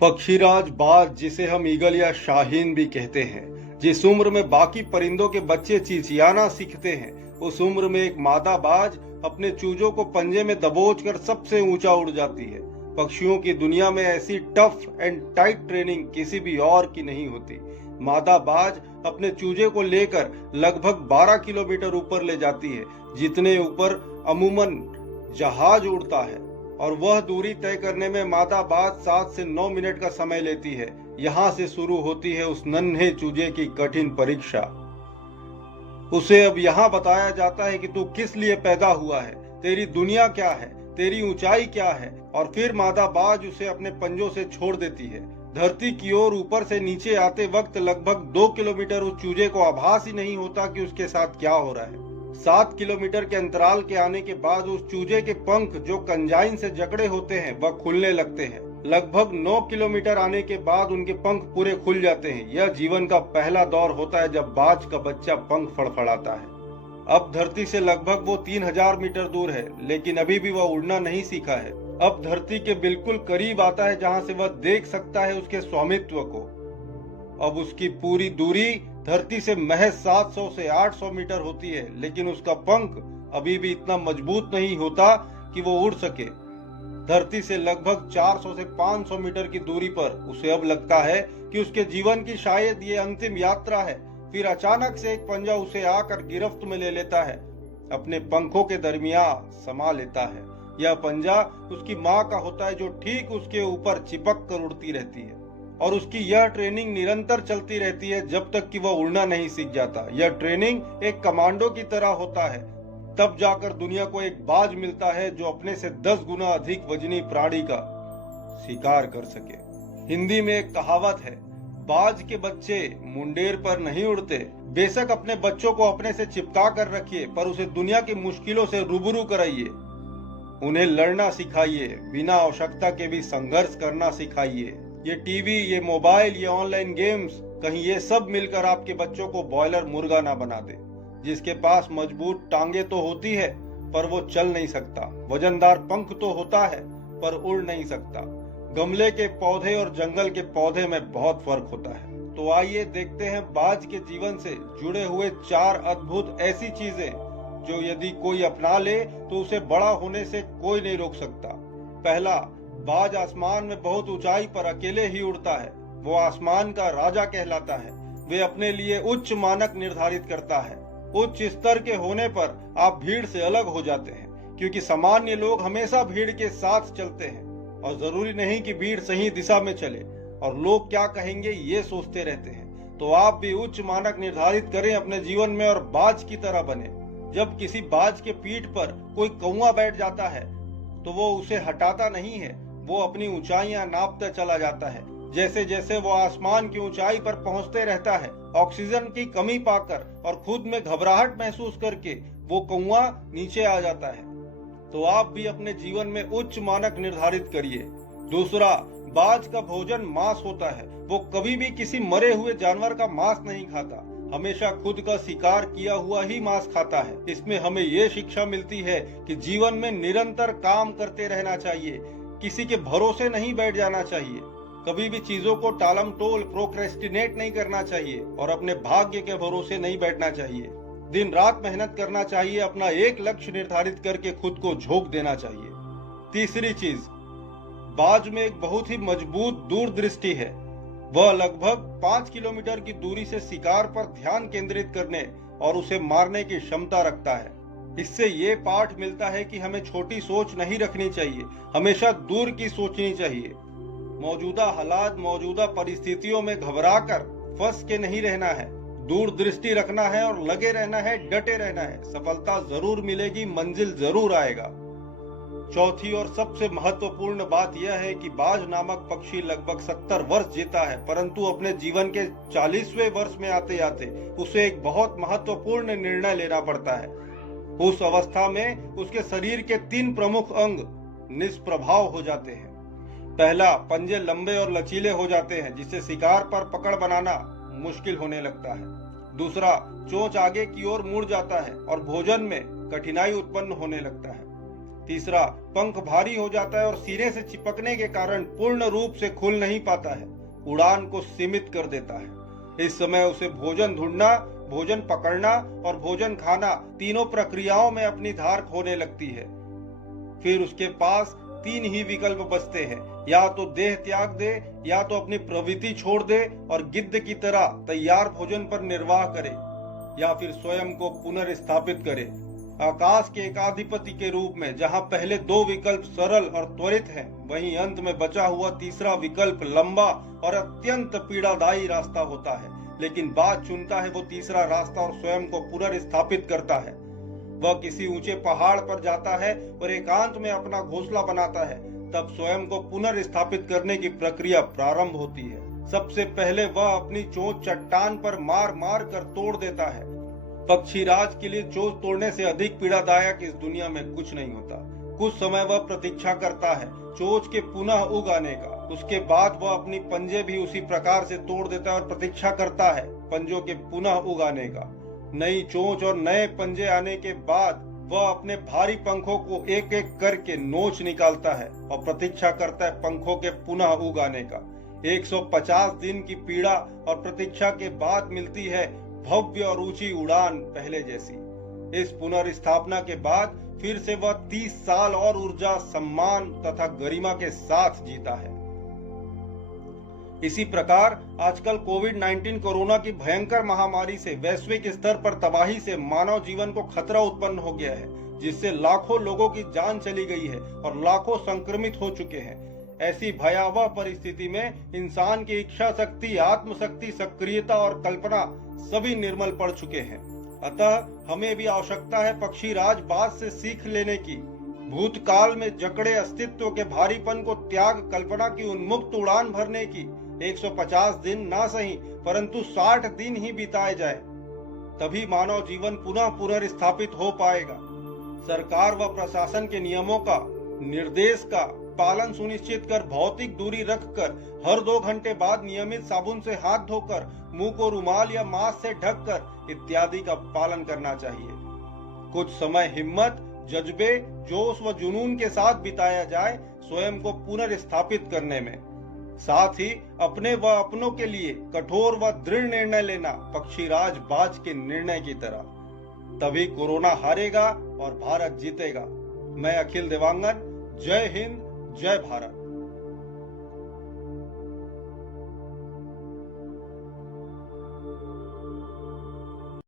पक्षीराज बाज, जिसे हम ईगल या शाहीन भी कहते हैं, जिस उम्र में बाकी परिंदों के बच्चे चिचियाना सीखते हैं, उस उम्र में एक मादा बाज अपने चूजों को पंजे में दबोचकर सबसे ऊंचा उड़ जाती है। पक्षियों की दुनिया में ऐसी टफ एंड टाइट ट्रेनिंग किसी भी और की नहीं होती। मादा बाज अपने चूजे को लेकर लगभग 12 किलोमीटर ऊपर ले जाती है, जितने ऊपर अमूमन जहाज उड़ता है, और वह दूरी तय करने में मादा बाज 7 से 9 मिनट का समय लेती है। यहाँ से शुरू होती है उस नन्हे चूजे की कठिन परीक्षा। उसे अब यहाँ बताया जाता है कि तू किस लिए पैदा हुआ है, तेरी दुनिया क्या है, तेरी ऊंचाई क्या है, और फिर मादा बाज उसे अपने पंजों से छोड़ देती है। धरती की ओर ऊपर से नीचे आते वक्त लगभग 2 किलोमीटर उस चूजे को आभास ही नहीं होता कि उसके साथ क्या हो रहा है। 7 किलोमीटर के अंतराल के आने के बाद उस चूजे के पंख जो कंजाइन से जकड़े होते हैं वह खुलने लगते हैं। लगभग 9 किलोमीटर आने के बाद उनके पंख पूरे खुल जाते हैं। यह जीवन का पहला दौर होता है जब बाज का बच्चा पंख फड़फड़ाता है। अब धरती से लगभग वो 3000 मीटर दूर है, लेकिन अभी भी वह उड़ना नहीं सीखा है। अब धरती के बिल्कुल करीब आता है जहाँ से वह देख सकता है उसके स्वामित्व को। अब उसकी पूरी दूरी धरती से महज 700 से 800 मीटर होती है, लेकिन उसका पंख अभी भी इतना मजबूत नहीं होता कि वो उड़ सके। धरती से लगभग 400 से 500 मीटर की दूरी पर उसे अब लगता है कि उसके जीवन की शायद ये अंतिम यात्रा है। फिर अचानक से एक पंजा उसे आकर गिरफ्त में ले लेता है, अपने पंखों के दरमियान समा लेता है। यह पंजा उसकी माँ का होता है, जो ठीक उसके ऊपर चिपक कर उड़ती रहती है, और उसकी यह ट्रेनिंग निरंतर चलती रहती है जब तक कि वह उड़ना नहीं सीख जाता। यह ट्रेनिंग एक कमांडो की तरह होता है। तब जाकर दुनिया को एक बाज मिलता है जो अपने से 10 गुना अधिक वजनी प्राणी का शिकार कर सके। हिंदी में एक कहावत है, बाज के बच्चे मुंडेर पर नहीं उड़ते। बेशक अपने बच्चों को अपने से चिपका कर रखिए, पर उसे दुनिया की मुश्किलों से रूबरू कराइए। उन्हें लड़ना सिखाइए, बिना आवश्यकता के भी संघर्ष करना सिखाइए। ये टीवी, ये मोबाइल, ये ऑनलाइन गेम्स, कहीं ये सब मिलकर आपके बच्चों को बॉयलर मुर्गा ना बना दे, जिसके पास मजबूत टांगे तो होती है पर वो चल नहीं सकता, वजनदार पंख तो होता है पर उड़ नहीं सकता। गमले के पौधे और जंगल के पौधे में बहुत फर्क होता है। तो आइए देखते हैं बाज के जीवन से जुड़े हुए 4 अद्भुत ऐसी चीजें जो यदि कोई अपना ले तो उसे बड़ा होने से कोई नहीं रोक सकता। पहला, बाज आसमान में बहुत ऊंचाई पर अकेले ही उड़ता है। वो आसमान का राजा कहलाता है। वे अपने लिए उच्च मानक निर्धारित करता है। उच्च स्तर के होने पर आप भीड़ से अलग हो जाते हैं, क्योंकि सामान्य लोग हमेशा भीड़ के साथ चलते हैं, और जरूरी नहीं कि भीड़ सही दिशा में चले, और लोग क्या कहेंगे ये सोचते रहते हैं। तो आप भी उच्च मानक निर्धारित करें अपने जीवन में और बाज की तरह बने। जब किसी बाज के पीठ पर कोई कौवा बैठ जाता है तो वो उसे हटाता नहीं है, वो अपनी ऊंचाइयां नापता चला जाता है। जैसे जैसे वो आसमान की ऊंचाई पर पहुंचते रहता है, ऑक्सीजन की कमी पाकर और खुद में घबराहट महसूस करके वो कौवा नीचे आ जाता है। तो आप भी अपने जीवन में उच्च मानक निर्धारित करिए। दूसरा, बाज का भोजन मांस होता है। वो कभी भी किसी मरे हुए जानवर का मांस नहीं खाता, हमेशा खुद का शिकार किया हुआ ही मांस खाता है। इसमें हमें ये शिक्षा मिलती है कि जीवन में निरंतर काम करते रहना चाहिए, किसी के भरोसे नहीं बैठ जाना चाहिए, कभी भी चीजों को टालम टोल प्रोक्रेस्टिनेट नहीं करना चाहिए, और अपने भाग्य के भरोसे नहीं बैठना चाहिए। दिन रात मेहनत करना चाहिए, अपना एक लक्ष्य निर्धारित करके खुद को झोंक देना चाहिए। तीसरी चीज, बाज में एक बहुत ही मजबूत दूरदृष्टि है। वह लगभग 5 किलोमीटर की दूरी से शिकार पर ध्यान केंद्रित करने और उसे मारने की क्षमता रखता है। इससे ये पाठ मिलता है कि हमें छोटी सोच नहीं रखनी चाहिए, हमेशा दूर की सोचनी चाहिए। मौजूदा हालात, मौजूदा परिस्थितियों में घबराकर फंस के नहीं रहना है, दूरदृष्टि रखना है और लगे रहना है, डटे रहना है। सफलता जरूर मिलेगी, मंजिल जरूर आएगा। चौथी और सबसे महत्वपूर्ण बात यह है कि बाज नामक पक्षी लगभग 70 वर्ष जीता है, परंतु अपने जीवन के 40वें वर्ष में आते आते उसे एक बहुत महत्वपूर्ण निर्णय लेना पड़ता है। उस अवस्था में उसके शरीर के 3 प्रमुख अंग निष्प्रभाव हो जाते हैं। पहला, पंजे लंबे और लचीले हो जाते हैं, जिससे शिकार पर पकड़ बनाना मुश्किल होने लगता है। दूसरा, चोंच आगे की ओर मुड़ जाता है और भोजन में कठिनाई उत्पन्न होने लगता है। तीसरा, पंख भारी हो जाता है और सिरे से चिपकने के कारण पूर्ण रूप से खुल नहीं पाता है, उड़ान को सीमित कर देता है। इस समय उसे भोजन ढूंढना, भोजन पकड़ना और भोजन खाना तीनों प्रक्रियाओं में अपनी धार खोने लगती है। फिर उसके पास तीन ही विकल्प बचते हैं, या तो देह त्याग दे, या तो अपनी प्रवृत्ति छोड़ दे और गिद्ध की तरह तैयार भोजन पर निर्वाह करे, या फिर स्वयं को पुनर्स्थापित करे आकाश के एकाधिपति के रूप में। जहां पहले दो विकल्प सरल और त्वरित हैं, वहीं अंत में बचा हुआ तीसरा विकल्प लंबा और अत्यंत पीड़ादायी रास्ता होता है। लेकिन बात चुनता है वो तीसरा रास्ता और स्वयं को पुनर्स्थापित करता है। वह किसी ऊंचे पहाड़ पर जाता है और एकांत में अपना घोंसला बनाता है। तब स्वयं को पुनर्स्थापित करने की प्रक्रिया प्रारंभ होती है। सबसे पहले वह अपनी चोंच चट्टान पर मार मार कर तोड़ देता है। पक्षीराज के लिए चोंच तोड़ने से अधिक पीड़ादायक इस दुनिया में कुछ नहीं होता। कुछ समय वह प्रतीक्षा करता है चोंच के पुनः उग आने का। उसके बाद वह अपनी पंजे भी उसी प्रकार से तोड़ देता है और प्रतीक्षा करता है पंजों के पुनः उग आने का। नई चोंच और नए पंजे आने के बाद वह अपने भारी पंखों को एक एक करके नोच निकालता है और प्रतीक्षा करता है पंखों के पुनः उग आने का। 150 दिन की पीड़ा और प्रतीक्षा के बाद मिलती है भव्य और ऊंची उड़ान पहले जैसी। इस पुनर्स्थापना के बाद फिर से वह 30 साल और ऊर्जा, सम्मान तथा गरिमा के साथ जीता है। इसी प्रकार आजकल कोविड-19 कोरोना की भयंकर महामारी से वैश्विक स्तर पर तबाही से मानव जीवन को खतरा उत्पन्न हो गया है, जिससे लाखों लोगों की जान चली गई है और लाखों संक्रमित हो चुके हैं। ऐसी भयावह परिस्थिति में इंसान की इच्छा शक्ति, आत्मशक्ति, सक्रियता और कल्पना सभी निर्मल पड़ चुके हैं। अतः हमें भी आवश्यकता है पक्षीराज बात से सीख लेने की। भूतकाल में जकड़े अस्तित्व के भारीपन को त्याग कल्पना की उन्मुक्त उड़ान भरने की। 150 दिन ना सही परंतु 60 दिन ही बिताए जाए, तभी मानव जीवन पुनः पुनर्स्थापित हो पाएगा। सरकार व प्रशासन के नियमों का, निर्देश का पालन सुनिश्चित कर भौतिक दूरी रखकर हर 2 घंटे बाद नियमित साबुन से हाथ धोकर, मुंह को रुमाल या मास्क से ढककर इत्यादि का पालन करना चाहिए। कुछ समय हिम्मत, जज्बे, जोश व जुनून के साथ बिताया जाए स्वयं को पुनर्स्थापित करने में। साथ ही अपने व अपनों के लिए कठोर व दृढ़ निर्णय लेना पक्षीराज बाज के निर्णय की तरह। तभी कोरोना हारेगा और भारत जीतेगा। मैं अखिल देवांगन। जय हिंद, जय भारत।